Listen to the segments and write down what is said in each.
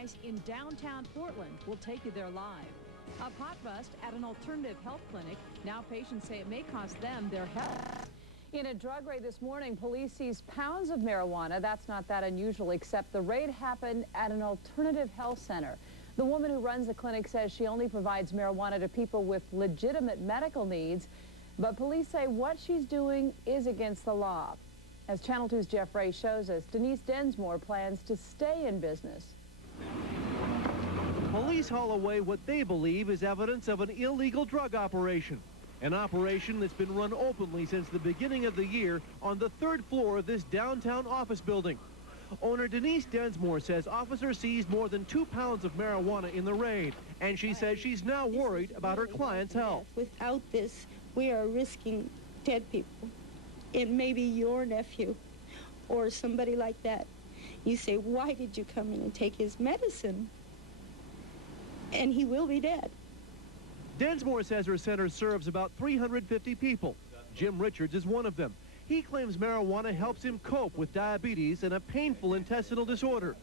Price in downtown Portland will take you there live. A pot bust at an alternative health clinic. Now patients say it may cost them their health. In a drug raid this morning, police seized pounds of marijuana. That's not that unusual, except the raid happened at an alternative health center. The woman who runs the clinic says she only provides marijuana to people with legitimate medical needs, but police say what she's doing is against the law. As Channel 2's Jeff Ray shows us, Denise Densmore plans to stay in business. Police haul away what they believe is evidence of an illegal drug operation. An operation that's been run openly since the beginning of the year on the 3rd floor of this downtown office building. Owner Denise Densmore says officers seized more than 2 pounds of marijuana in the raid, and she says she's now worried about her client's health. Without this, we are risking dead people. It may be your nephew or somebody like that. You say, why did you come in and take his medicine? And he will be dead. Densmore says her center serves about 350 people. Jim Richards is one of them. He claims marijuana helps him cope with diabetes and a painful intestinal disorder.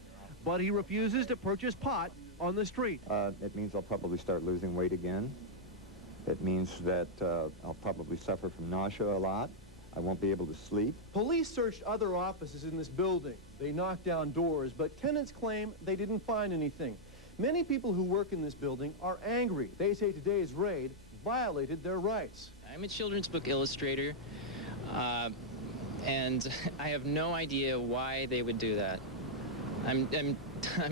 But he refuses to purchase pot on the street. It means I'll probably start losing weight again. It means that I'll probably suffer from nausea a lot. I won't be able to sleep. Police searched other offices in this building. They knocked down doors, but tenants claim they didn't find anything. Many people who work in this building are angry. They say today's raid violated their rights. I'm a children's book illustrator, and I have no idea why they would do that. I'm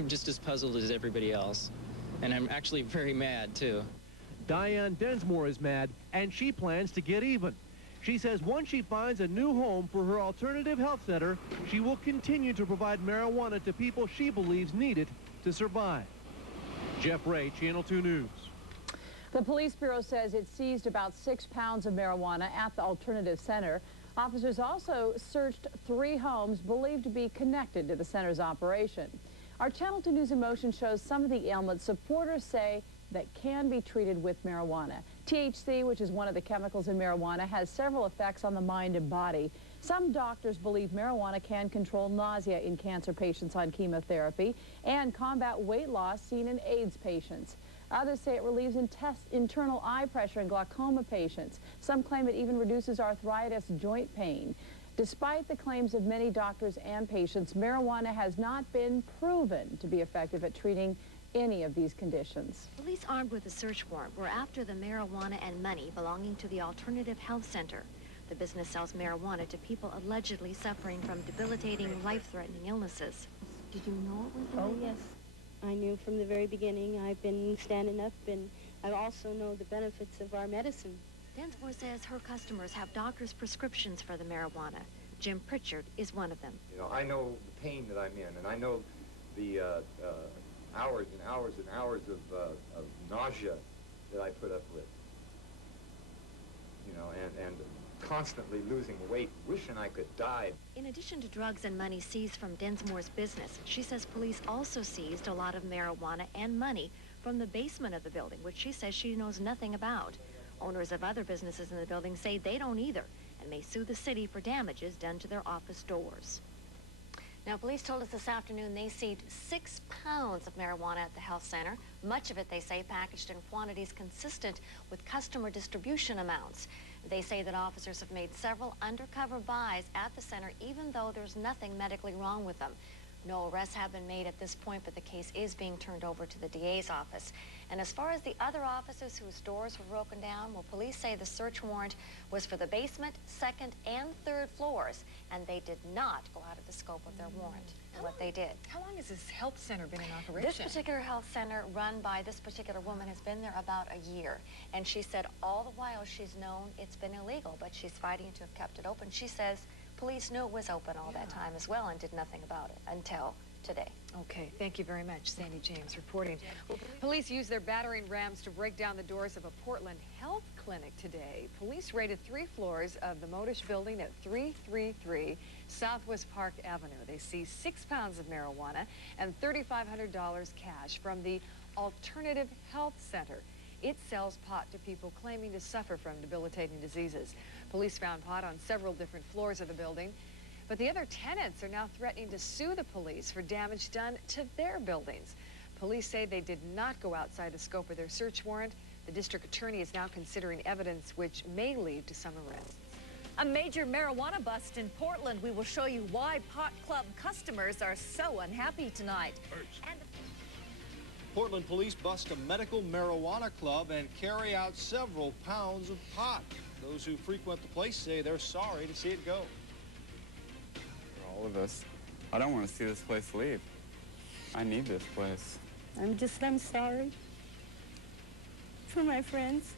just as puzzled as everybody else, and I'm actually very mad, too. Diane Densmore is mad, and she plans to get even. She says once she finds a new home for her alternative health center, she will continue to provide marijuana to people she believes need it to survive. Jeff Ray, Channel 2 News. The police bureau says it seized about 6 pounds of marijuana at the alternative center. Officers also searched 3 homes believed to be connected to the center's operation. Our Channel 2 News in Motion shows some of the ailments supporters say that can be treated with marijuana. THC, which is one of the chemicals in marijuana, has several effects on the mind and body. Some doctors believe marijuana can control nausea in cancer patients on chemotherapy and combat weight loss seen in AIDS patients. Others say it relieves internal eye pressure in glaucoma patients. Some claim it even reduces arthritis, joint pain. Despite the claims of many doctors and patients, marijuana has not been proven to be effective at treating any of these conditions. Police armed with a search warrant were after the marijuana and money belonging to the Alternative Health Center. The business sells marijuana to people allegedly suffering from debilitating, life-threatening illnesses. Did you know it was Oh, yes. I knew from the very beginning. I've been standing up, and I also know the benefits of our medicine. Densmore says her customers have doctors' prescriptions for the marijuana. Jim Pritchard is one of them. You know, I know the pain that I'm in, and I know the hours and hours and hours of nausea that I put up with. You know, and constantly losing weight, wishing I could die. In addition to drugs and money seized from Densmore's business, she says police also seized a lot of marijuana and money from the basement of the building, which she says she knows nothing about. Owners of other businesses in the building say they don't either and may sue the city for damages done to their office doors. Now, police told us this afternoon they seized 6 pounds of marijuana at the health center. Much of it, they say, packaged in quantities consistent with customer distribution amounts. They say that officers have made several undercover buys at the center, even though there's nothing medically wrong with them. No arrests have been made at this point, but the case is being turned over to the DA's office. And as far as the other offices whose doors were broken down, well, police say the search warrant was for the basement, 2nd, and 3rd floors, and they did not go out of the scope of their warrant and what they did. How long has this health center been in operation? This particular health center, run by this particular woman, has been there about a year. And she said all the while she's known it's been illegal, but she's fighting to have kept it open. She says police knew it was open all that time as well and did nothing about it until today. Okay, thank you very much. Sandy James reporting. Well, police used their battering rams to break down the doors of a Portland health clinic today. Police raided 3 floors of the Modish building at 333 Southwest Park Avenue. They seized 6 pounds of marijuana and $3,500 cash from the Alternative Health Center. It sells pot to people claiming to suffer from debilitating diseases. Police found pot on several different floors of the building. But the other tenants are now threatening to sue the police for damage done to their buildings. Police say they did not go outside the scope of their search warrant. The district attorney is now considering evidence which may lead to some arrests. A major marijuana bust in Portland. We will show you why pot club customers are so unhappy tonight. And Portland police bust a medical marijuana club and carry out several pounds of pot. Those who frequent the place say they're sorry to see it go. For all of us, I don't want to see this place leave. I need this place. I'm sorry for my friends,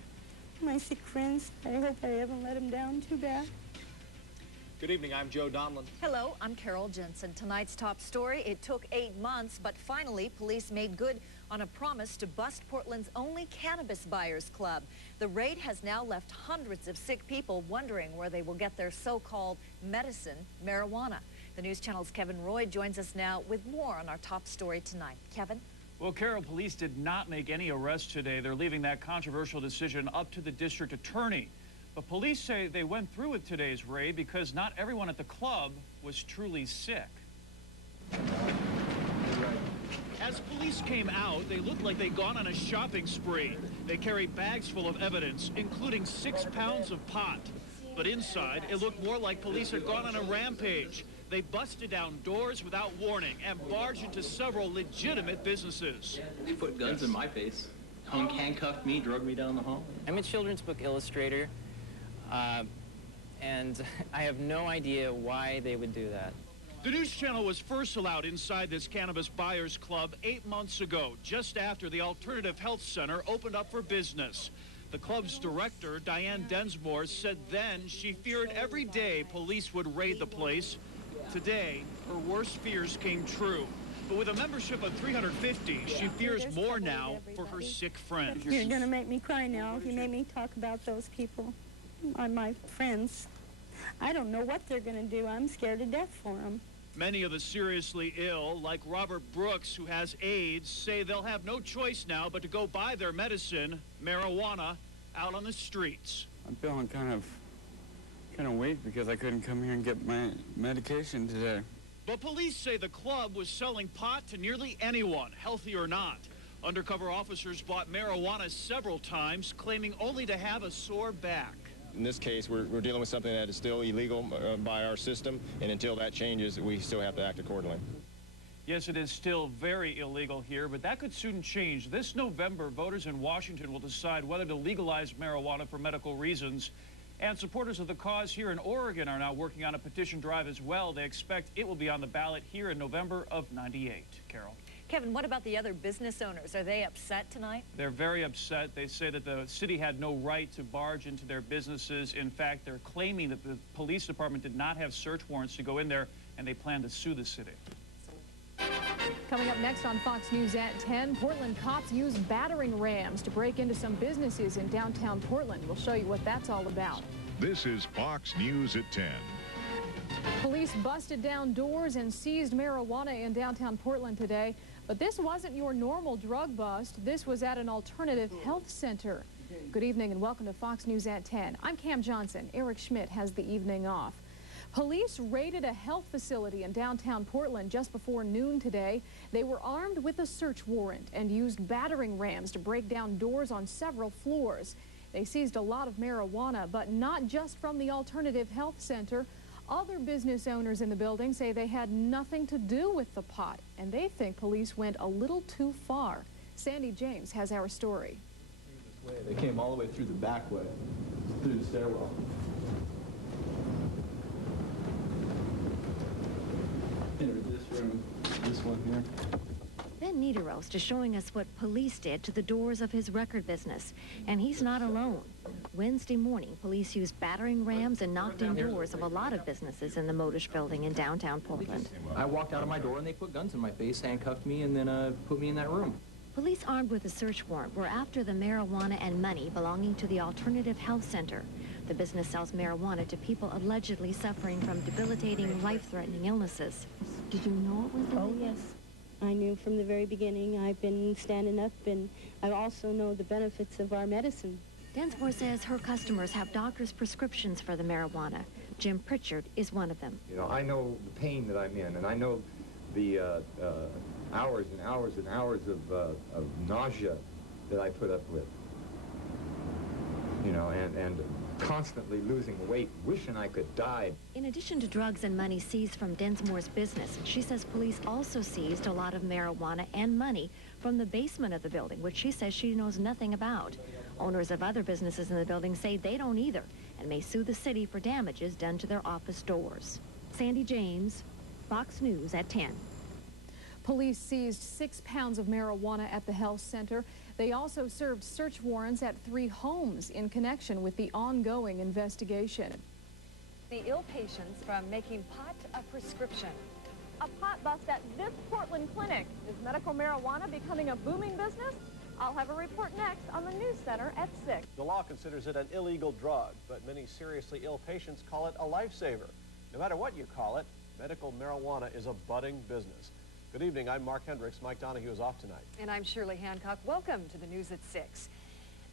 my sick friends. I hope I haven't let them down too bad. Good evening, I'm Joe Donlin. hello, I'm Carol Jensen. Tonight's top story, it took 8 months, but finally police made good on a promise to bust Portland's only cannabis buyers club. The raid has now left hundreds of sick people wondering where they will get their so-called medicine, marijuana. The News Channel's Kevin Roy joins us now with more on our top story tonight. Kevin? Well, Carol, police did not make any arrests today. They're leaving that controversial decision up to the district attorney. But police say they went through with today's raid because not everyone at the club was truly sick. As police came out, they looked like they'd gone on a shopping spree. They carried bags full of evidence, including 6 pounds of pot. But inside, it looked more like police had gone on a rampage. They busted down doors without warning and barged into several legitimate businesses. They put guns in my face, handcuffed me, drug me down the hall. I'm a children's book illustrator, and I have no idea why they would do that. The News Channel was first allowed inside this cannabis buyers club 8 months ago, just after the Alternative Health Center opened up for business. The club's director, Diane Densmore, said then she feared every day police would raid the place. Today, her worst fears came true. But with a membership of 350, she fears more now for her sick friends. You're going to make me cry now if you make me talk about those people, my friends. I don't know what they're going to do. I'm scared to death for them. Many of the seriously ill, like Robert Brooks, who has AIDS, say they'll have no choice now but to go buy their medicine, marijuana, out on the streets. I'm feeling kind of weak because I couldn't come here and get my medication today. But police say the club was selling pot to nearly anyone, healthy or not. Undercover officers bought marijuana several times, claiming only to have a sore back. In this case, we're dealing with something that is still illegal by our system, and until that changes, we still have to act accordingly. Yes, it is still very illegal here, but that could soon change. This November, voters in Washington will decide whether to legalize marijuana for medical reasons. And supporters of the cause here in Oregon are now working on a petition drive as well. They expect it will be on the ballot here in November of '98. Carol. Kevin, what about the other business owners? Are they upset tonight? They're very upset. They say that the city had no right to barge into their businesses. In fact, they're claiming that the police department did not have search warrants to go in there, and they plan to sue the city. Coming up next on Fox News at 10, Portland cops use battering rams to break into some businesses in downtown Portland. We'll show you what that's all about. This is Fox News at 10. Police busted down doors and seized marijuana in downtown Portland today. But this wasn't your normal drug bust. This was at an alternative health center. Good evening and welcome to Fox News at 10. I'm Cam Johnson. Eric Schmidt has the evening off. Police raided a health facility in downtown Portland just before noon today. They were armed with a search warrant and used battering rams to break down doors on several floors. They seized a lot of marijuana, but not just from the Alternative Health Center. Other business owners in the building say they had nothing to do with the pot, and they think police went a little too far. Sandy James has our story. They came all the way through the back way, through the stairwell. Entered this room, this one here. Ben Niederost is showing us what police did to the doors of his record business, and he's not alone. Wednesday morning, police used battering rams and knocked in doors of a lot of businesses in the Modish building in downtown Portland. I walked out of my door and they put guns in my face, handcuffed me, and then put me in that room. Police armed with a search warrant were after the marijuana and money belonging to the Alternative Health Center. The business sells marijuana to people allegedly suffering from debilitating, life-threatening illnesses. Did you know it was illegal? Oh, yes. I knew from the very beginning. I've been standing up, and I also know the benefits of our medicine. Densmore says her customers have doctors' prescriptions for the marijuana. Jim Pritchard is one of them. You know, I know the pain that I'm in, and I know the hours and hours and hours of nausea that I put up with. You know, and constantly losing weight, wishing I could die. In addition to drugs and money seized from Densmore's business, she says police also seized a lot of marijuana and money from the basement of the building, which she says she knows nothing about. Owners of other businesses in the building say they don't either and may sue the city for damages done to their office doors. Sandy James, Fox News at 10. Police seized 6 pounds of marijuana at the health center. They also served search warrants at 3 homes in connection with the ongoing investigation. The ill patients from making pot a prescription. A pot bust at this Portland clinic. Is medical marijuana becoming a booming business? I'll have a report next on the News Center at 6. The law considers it an illegal drug, but many seriously ill patients call it a lifesaver. No matter what you call it, medical marijuana is a budding business. Good evening, I'm Mark Hendricks. Mike Donahue is off tonight. And I'm Shirley Hancock. Welcome to the News at 6.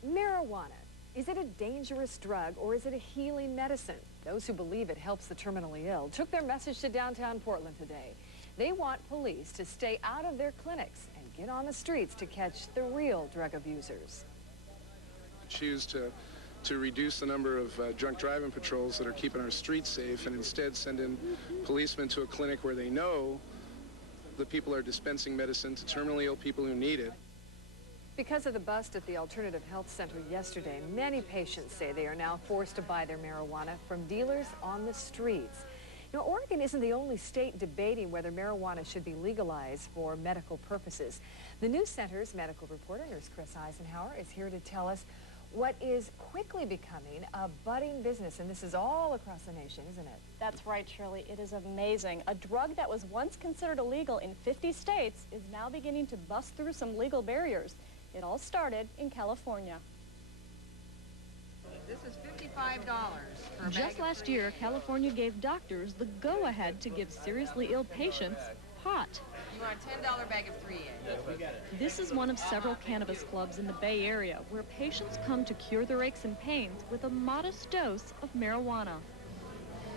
Marijuana. Is it a dangerous drug or is it a healing medicine? Those who believe it helps the terminally ill took their message to downtown Portland today. They want police to stay out of their clinics and get on the streets to catch the real drug abusers. Choose to reduce the number of drunk driving patrols that are keeping our streets safe and instead send in policemen to a clinic where they know the people are dispensing medicine to terminally ill people who need it. Because of the bust at the Alternative Health Center yesterday, many patients say they are now forced to buy their marijuana from dealers on the streets. Now, Oregon isn't the only state debating whether marijuana should be legalized for medical purposes. The News Center's medical reporter, Nurse Chris Eisenhower, is here to tell us what is quickly becoming a budding business, and this is all across the nation, isn't it? That's right, Shirley. It is amazing. A drug that was once considered illegal in 50 states is now beginning to bust through some legal barriers. It all started in California. This is $55 for a Just last year, California gave doctors the go-ahead to give seriously ill patients pot. You want a $10 bag of 3 eggs. This is one of several cannabis clubs in the Bay Area where patients come to cure their aches and pains with a modest dose of marijuana.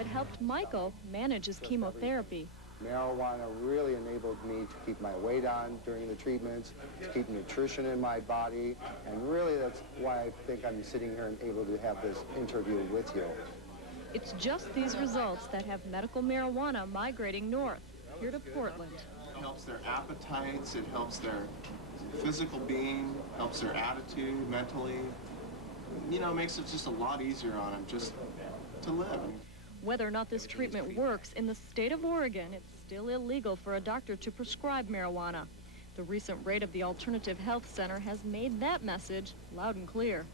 It helped Michael manage his chemotherapy. Marijuana really enabled me to keep my weight on during the treatments, to keep nutrition in my body, and really that's why I think I'm sitting here and able to have this interview with you. It's just these results that have medical marijuana migrating north, here to Portland. It helps their appetites, it helps their physical being, helps their attitude mentally. You know, it makes it just a lot easier on them just to live. Whether or not this treatment works, in the state of Oregon, it's still illegal for a doctor to prescribe marijuana. The recent raid of the Alternative Health Center has made that message loud and clear.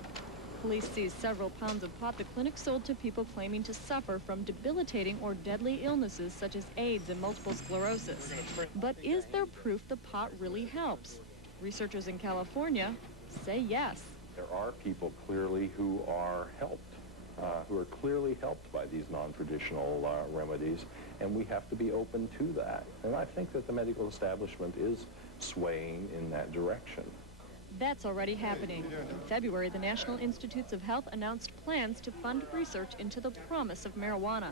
Police seized several pounds of pot the clinic sold to people claiming to suffer from debilitating or deadly illnesses such as AIDS and multiple sclerosis. But is there proof the pot really helps? Researchers in California say yes. There are people clearly who are helped. Who are clearly helped by these non-traditional remedies, and we have to be open to that. And I think that the medical establishment is swaying in that direction. That's already happening. In February, the National Institutes of Health announced plans to fund research into the promise of marijuana.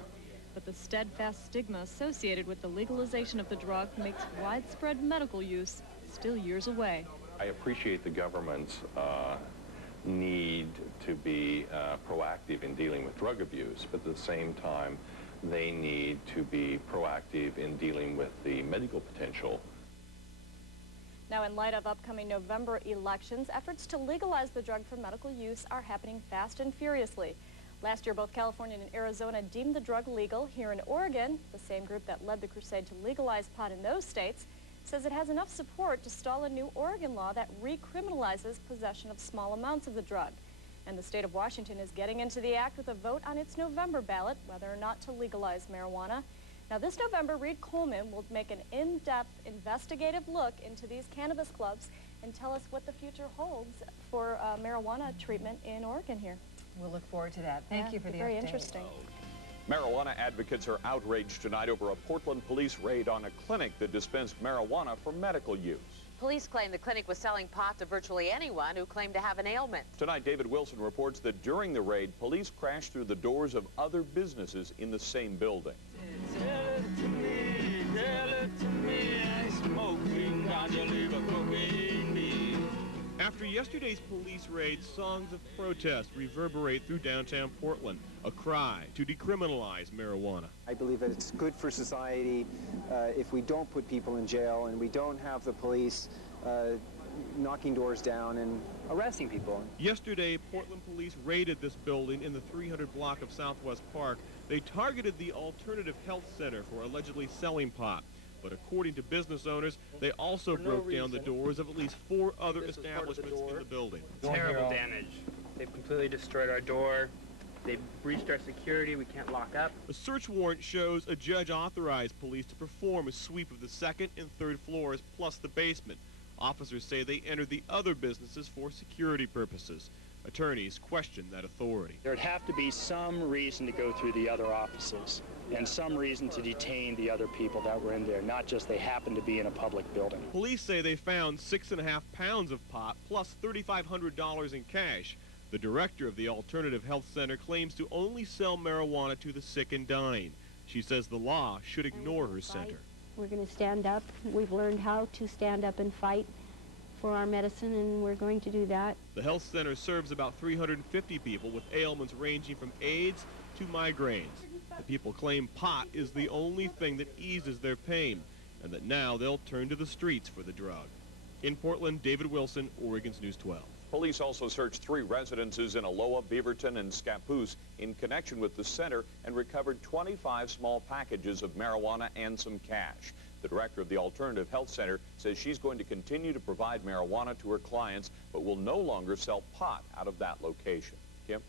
But the steadfast stigma associated with the legalization of the drug makes widespread medical use still years away. I appreciate the government's need to be proactive in dealing with drug abuse, but at the same time, they need to be proactive in dealing with the medical potential. Now, in light of upcoming November elections, efforts to legalize the drug for medical use are happening fast and furiously. Last year, both California and Arizona deemed the drug legal. Here in Oregon, the same group that led the crusade to legalize pot in those states, says it has enough support to stall a new Oregon law that recriminalizes possession of small amounts of the drug. And the state of Washington is getting into the act with a vote on its November ballot whether or not to legalize marijuana. Now, this November, Reed Coleman will make an in-depth investigative look into these cannabis clubs and tell us what the future holds for marijuana treatment in Oregon here. We'll look forward to that. Thank you for the very update. Interesting. Marijuana advocates are outraged tonight over a Portland police raid on a clinic that dispensed marijuana for medical use. Police claim the clinic was selling pot to virtually anyone who claimed to have an ailment. Tonight, David Wilson reports that during the raid, police crashed through the doors of other businesses in the same building. Tell it to me, I smoke weed. yesterday's police raid, songs of protest reverberate through downtown Portland, a cry to decriminalize marijuana. I believe that it's good for society if we don't put people in jail and we don't have the police knocking doors down and arresting people. Yesterday, Portland police raided this building in the 300 block of Southwest Park. They targeted the Alternative Health Center for allegedly selling pot. But according to business owners, they also broke down the doors of at least 4 other establishments in the building. Terrible damage. They've completely destroyed our door. They've breached our security. We can't lock up. A search warrant shows a judge authorized police to perform a sweep of the 2nd and 3rd floors plus the basement. Officers say they entered the other businesses for security purposes. Attorneys question that authority. There'd have to be some reason to go through the other offices and some reason to detain the other people that were in there, not just they happened to be in a public building. Police say they found 6.5 pounds of pot plus $3,500 in cash. The director of the Alternative Health Center claims to only sell marijuana to the sick and dying. She says the law should ignore her center. We're going to stand up. We've learned how to stand up and fight for our medicine, and we're going to do that. The health center serves about 350 people with ailments ranging from AIDS to migraines. The people claim pot is the only thing that eases their pain, and that now they'll turn to the streets for the drug. In Portland, David Wilson, Oregon's News 12. Police also searched 3 residences in Aloha, Beaverton, and Scappoose in connection with the center and recovered 25 small packages of marijuana and some cash. The director of the Alternative Health Center says she's going to continue to provide marijuana to her clients, but will no longer sell pot out of that location. Kim?